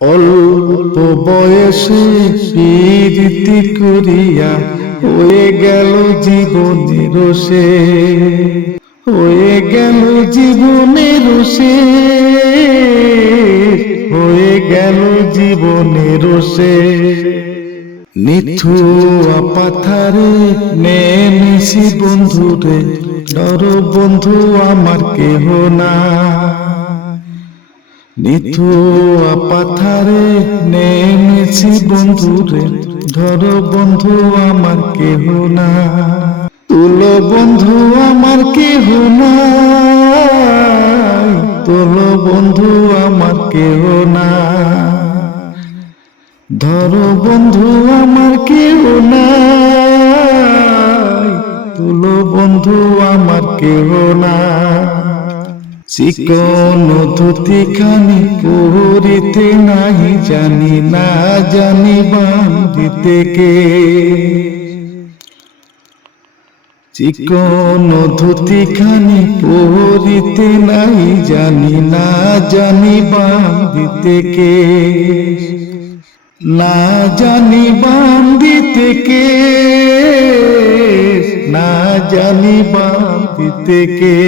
অল্প বয়সে প্রীতি করিয়া হয়ে গেল জীবনের শেষ, হয়ে গেল জীবনের শেষ, হয়ে গেল জীবনের শেষ। নিথুয়া পাথারে নেমেছি বন্ধুরে, ডর বন্ধু আমার কেহ না। নিথুয়া পাথারে নেমেছি বন্ধুরে, ধরো বন্ধু আমার কেহ না। তুলো বন্ধু আমার কেহ না, তুলো বন্ধু আমার কেহ না। ধরো বন্ধু আমার কেহ না, তুলো বন্ধু আমার কেহ না। চিকন ধুতি খানি পরিতে নাহি জানি, না জানি বান্ধিতে কে। চিকন ধুতি খানি পরিতে নাহি জানি, না জানি বান্ধিতে কে। না জানি বান্ধিতে কে, না জানি বান্ধিতে কে।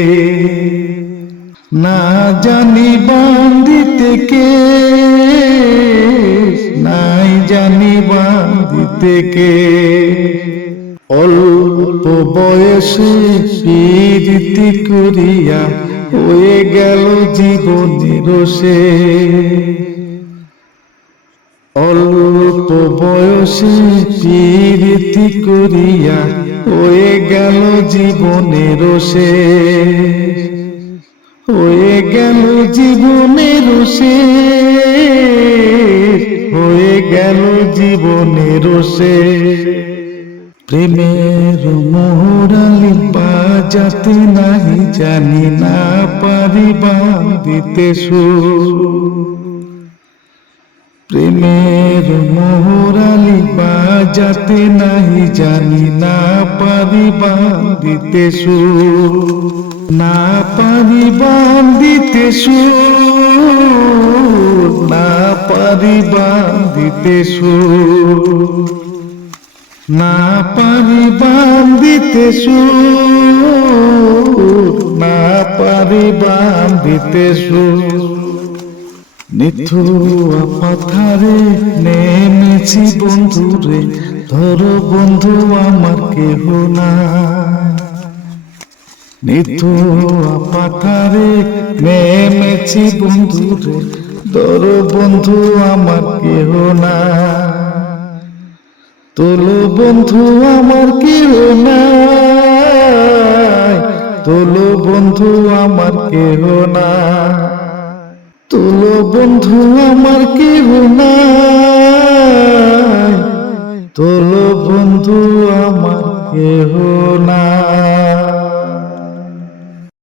না জানি বান্ধিতে কে, নাই জানি বান্ধিতে কে। অল্প বয়সে প্রীতি করিয়া হয়ে গেল জীবনের শেষ। অল্প বয়সে প্রীতি করিয়া হয়ে গেল জীবনের শেষ, হয়ে গেল জীবনের শেষ, হয়ে গেল জীবনের শেষ। প্রেমের মোরালি বাজাতে নাহি জানি, না পারি বাঁধিতে সুর। প্রেমের মোরালি বাজাতে নাহি জানি, না পারি বাঁধিতে সুর। না পারি বাঁধিতে সুর, না পারি বাঁধিতে সুর। না পারি বাঁধিতে সুর, না পারি বাঁধিতে সুর। নিথুয়া পাথারে নেমেছি বন্ধুরে, ধরো বন্ধু আমার কেহ না। নিথুয়া পাথারে নেমেছি বন্ধুরে, ধরো বন্ধু আমার কেহ না। তোলো বন্ধু আমার কেহ না, তোলো বন্ধু আমার কেহ না। তোলো বন্ধু আমার কেহ না, তোলো বন্ধু আমার কেহ না।